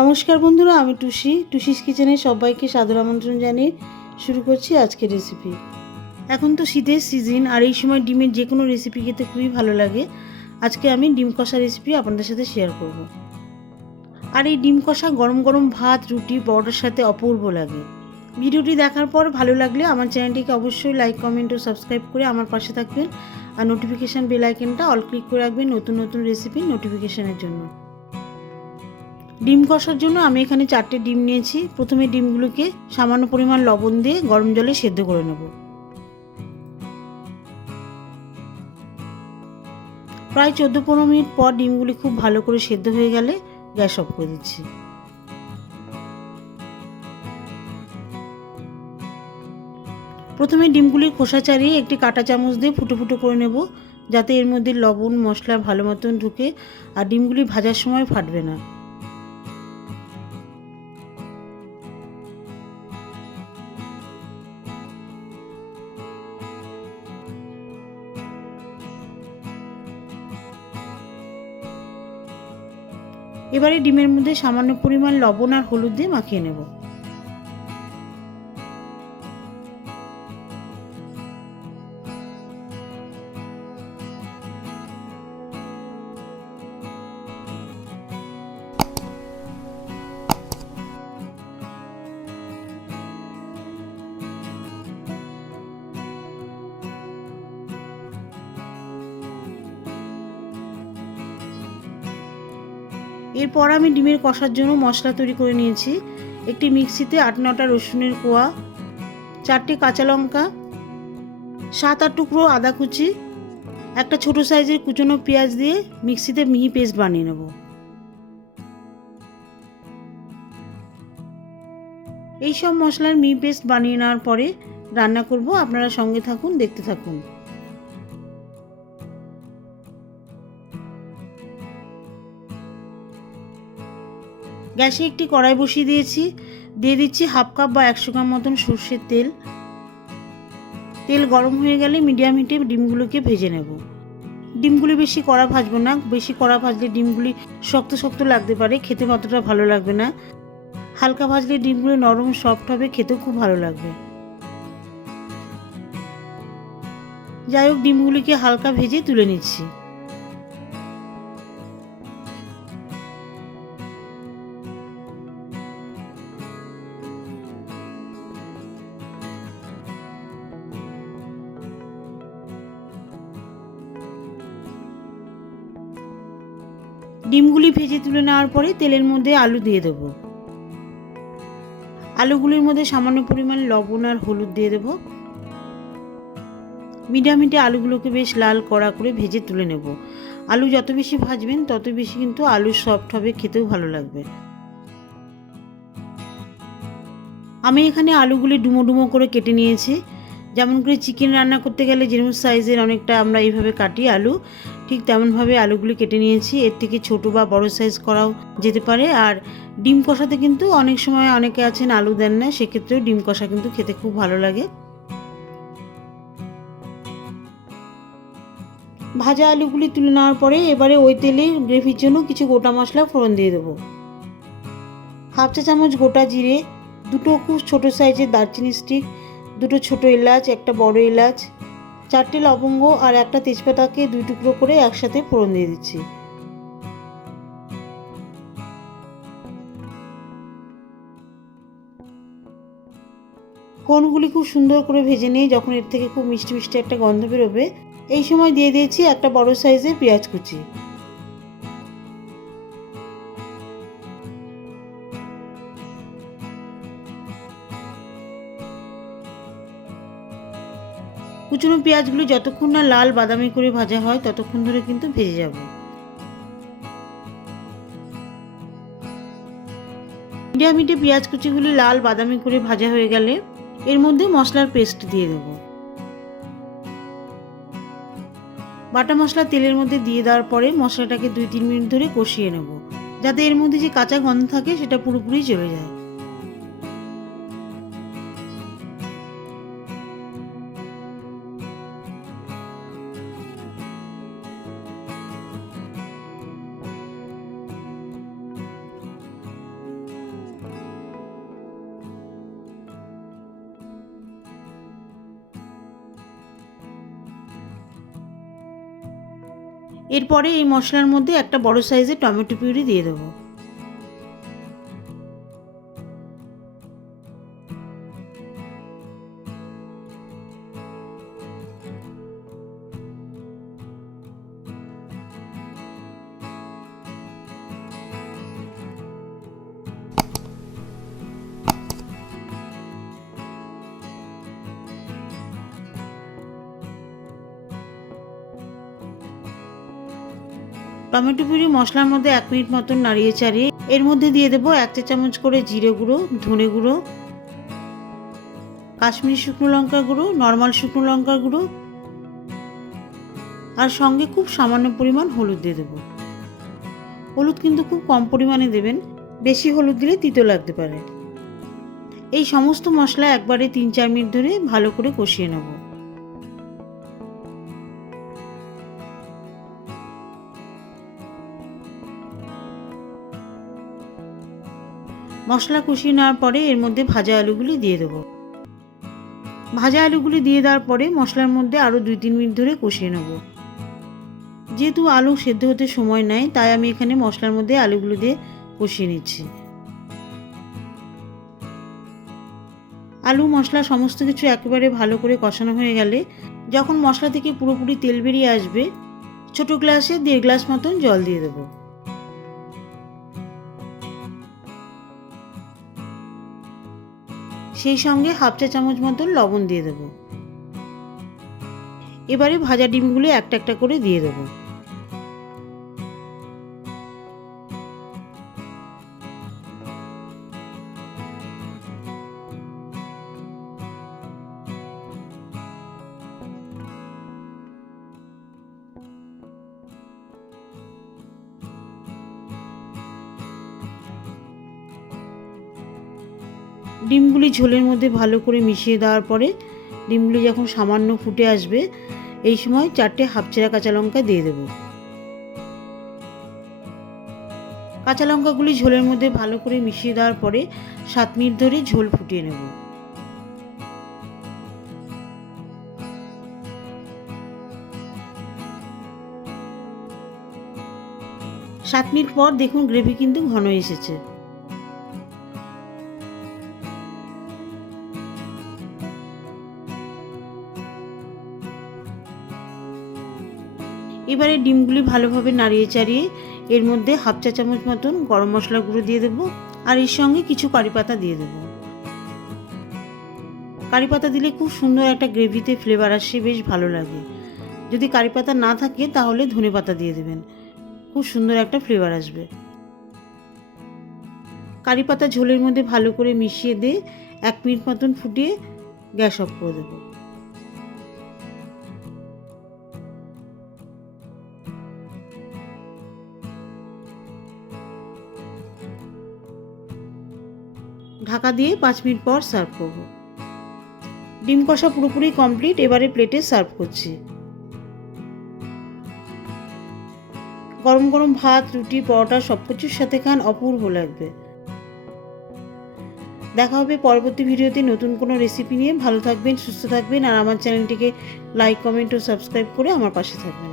নমস্কার বন্ধুরা, আমি টুসিস কিচেনে সবাইকে সাদর আমন্ত্রণ জানিয়ে শুরু করছি আজকের রেসিপি। এখন তো শীতের সিজন, আর এই সময় ডিমের যে কোনো রেসিপি খেতে খুবই ভালো লাগে। আজকে আমি ডিম কষা রেসিপি আপনাদের সাথে শেয়ার করব। আর এই ডিম কষা গরম গরম ভাত, রুটি, পরোটার সাথে অপূর্ব লাগে। ভিডিওটি দেখার পর ভালো লাগলে আমার চ্যানেলটিকে অবশ্যই লাইক, কমেন্ট ও সাবস্ক্রাইব করে আমার পাশে থাকবেন। আর নোটিফিকেশান বেল আইকনটা অল ক্লিক করে রাখবেন নতুন নতুন রেসিপির নোটিফিকেশানের জন্য। ডিম কষার জন্য আমি এখানে 4টে ডিম নিয়েছি। প্রথমে ডিমগুলোকে সামান্য পরিমাণ লবণ দিয়ে গরম জলে সেদ্ধ করে নেব। প্রায় 14-15 মিনিট পর ডিমগুলি খুব ভালো করে সেদ্ধ হয়ে গেলে গ্যাস অফ করে দিচ্ছি। প্রথমে ডিমগুলির খোসা ছাড়িয়ে একটি কাঁটা চামচ দিয়ে ফুটো ফুটো করে নেব, যাতে এর মধ্যে লবণ মশলা ভালো মতন ঢুকে আর ডিমগুলি ভাজার সময় ফাটবে না। এবারে ডিমের মধ্যে সামান্য পরিমাণ লবণ আর হলুদ দিয়ে মাখিয়ে নেব। এরপর আমি ডিমের কষার জন্য মশলা তৈরি করে নিয়েছি। একটি মিক্সিতে 8-9টা রসুনের কোয়া, 4টে কাঁচা লঙ্কা, 7-8 টুকরো আদা কুচি, একটা ছোট সাইজের কুচনো পেঁয়াজ দিয়ে মিক্সিতে মিহি পেস্ট বানিয়ে নেব। এই সব মশলার মিহি পেস্ট বানিয়ে নেওয়ার পরে রান্না করব। আপনারা সঙ্গে থাকুন, দেখতে থাকুন। গ্যাসে একটি কড়াই বসিয়ে দিয়েছি। দিয়ে দিচ্ছি 1/2 কাপ বা 100 গ্রাম মতন সর্ষের তেল। তেল গরম হয়ে গেলে মিডিয়াম হিটে ডিমগুলোকে ভেজে নেব। ডিমগুলি বেশি কড়া ভাজবো না, বেশি কড়া ভাজলে ডিমগুলি শক্ত শক্ত লাগতে পারে, খেতে অতটা ভালো লাগবে না। হালকা ভাজলে ডিমগুলো নরম সফট হবে, খেতেও খুব ভালো লাগবে। যাই হোক, ডিমগুলিকে হালকা ভেজে তুলে নিচ্ছি। ডিমগুলি ভেজে তুলে নেওয়ার পরে তেলের মধ্যে আলু দিয়ে দেব। আলুগুলির মধ্যে সামান্য পরিমাণ লবণ আর হলুদ দিয়ে দেব। মিডিয়াম হিটে আলুগুলোকে বেশ লাল কড়া করে ভেজে তুলে নেব। আলু যত বেশি ভাজবেন তত বেশি কিন্তু আলু সফট হবে, খেতেও ভালো লাগবে। আমি এখানে আলুগুলি ডুমো ডুমো করে কেটে নিয়েছি। যেমন করে চিকেন রান্না করতে গেলে যেরকম সাইজের অনেকটা আমরা এইভাবে কাটি আলু, ঠিক তেমনভাবে আলুগুলি কেটে নিয়েছি। এর থেকে ছোট বা বড় সাইজ করাও যেতে পারে। আর ডিম কষাতে কিন্তু অনেক সময় অনেকে আছেন আলু দেন না, সেক্ষেত্রেও ডিম কষা কিন্তু খেতে খুব ভালো লাগে। ভাজা আলুগুলি তুলে নেওয়ার পরে এবারে ওই তেলে গ্রেভির জন্য কিছু গোটা মশলা ফোড়ন দিয়ে দেবো। 1/2 চা চামচ গোটা জিরে, 2টো খুব ছোটো সাইজের দারচিনি স্টিক, 2টো ছোটো এলাচ, একটা বড় এলাচ, 4টে লবঙ্গ আর একটা তেজপাতাকে 2 টুকরো করে একসাথে ফোড়ন দিয়ে দিচ্ছি। ফোড়নগুলি খুব সুন্দর করে ভেজে নিয়ে যখন এর থেকে খুব মিষ্টি মিষ্টি একটা গন্ধ বেরোবে, এই সময় দিয়ে দিয়েছি একটা বড় সাইজের পেঁয়াজ কুচি। কুচনো পেঁয়াজগুলো যতক্ষণ না লাল বাদামি করে ভাজা হয় ততক্ষণ ধরে কিন্তু ভেজে যাব। মিডিয়াম হিটে পেঁয়াজ কুচিগুলি লাল বাদামি করে ভাজা হয়ে গেলে এর মধ্যে মশলার পেস্ট দিয়ে দেব। বাটা মশলা তেলের মধ্যে দিয়ে দেওয়ার পরে মশলাটাকে 2-3 মিনিট ধরে কষিয়ে নেব, যাতে এর মধ্যে যে কাঁচা গন্ধ থাকে সেটা পুরোপুরি চলে যায়। এরপরে এই মশলার মধ্যে একটা বড় সাইজের টমেটো পিউরি দিয়ে দেবো। টমেটো পিউরি মশলার মধ্যে 1 মিনিট মতন নাড়িয়ে চাড়িয়ে এর মধ্যে দিয়ে দেবো 1 চা চামচ করে জিরে গুঁড়ো, ধনে গুঁড়ো, কাশ্মীরি শুকনো লঙ্কা গুঁড়ো, নর্মাল শুকনো লঙ্কা গুঁড়ো আর সঙ্গে খুব সামান্য পরিমাণ হলুদ দিয়ে দেবো। হলুদ কিন্তু খুব কম পরিমাণে দেবেন, বেশি হলুদ দিলে তিতো লাগতে পারে। এই সমস্ত মশলা একবারে 3-4 মিনিট ধরে ভালো করে কষিয়ে নেব। মশলা কষিয়ে নেওয়ার পরে এর মধ্যে ভাজা আলুগুলি দিয়ে দেবো। ভাজা আলুগুলি দিয়ে দেওয়ার পরে মশলার মধ্যে আরও 2-3 মিনিট ধরে কষিয়ে নেব। যেহেতু আলু সেদ্ধ হতে সময় নেয়, তাই আমি এখানে মশলার মধ্যে আলুগুলো দিয়ে কষিয়ে নিচ্ছি। আলু মশলা সমস্ত কিছু একেবারে ভালো করে কষানো হয়ে গেলে, যখন মশলা থেকে পুরোপুরি তেল বেরিয়ে আসবে, ছোট গ্লাসে 1.5 গ্লাস মতন জল দিয়ে দেবো। সেই সঙ্গে 1/2 চা চামচ মতন লবণ দিয়ে দেবো। এবারে ভাজা ডিমগুলো একটা একটা করে দিয়ে দেবো। ডিমগুলি ঝোলের মধ্যে ভালো করে মিশিয়ে দেওয়ার পরে ডিমগুলি যখন সামান্য ফুটে আসবে, এই সময় 4টে হাফ চেরা কাঁচা লঙ্কা দিয়ে দেব। কাঁচা লঙ্কাগুলি ঝোলের মধ্যে ভালো করে মিশিয়ে দেওয়ার পরে 7 মিনিট ধরে ঝোল ফুটিয়ে নেব। 7 মিনিট পর দেখুন গ্রেভি কিন্তু ঘন এসেছে। এবারে ডিমগুলি ভালোভাবে নাড়িয়ে চাড়িয়ে এর মধ্যে 1/2 চা চামচ মতন গরম মশলা গুঁড়ো দিয়ে দেবো আর এর সঙ্গে কিছু কারি পাতা দিয়ে দেবো। কারি পাতা দিলে খুব সুন্দর একটা গ্রেভিতে ফ্লেভার আসে, বেশ ভালো লাগে। যদি কারি পাতা না থাকে তাহলে ধনে পাতা দিয়ে দেবেন, খুব সুন্দর একটা ফ্লেভার আসবে। কারি পাতা ঝোলের মধ্যে ভালো করে মিশিয়ে দিয়ে 1 মিনিট মতন ফুটিয়ে গ্যাস অফ করে দেবো। ঢাকা দিয়ে 5 মিনিট পর সার্ভ করব। ডিম কষা পুরোপুরি কমপ্লিট, এবারে প্লেটে সার্ভ করছি। গরম গরম ভাত, রুটি, পরোটা সব কিছুর সাথে খান, অপূর্ব লাগবে। দেখা হবে পরবর্তী ভিডিওতে নতুন কোনো রেসিপি নিয়ে। ভালো থাকবেন, সুস্থ থাকবেন আর আমার চ্যানেলটিকে লাইক, কমেন্ট ও সাবস্ক্রাইব করে আমার পাশে থাকবেন।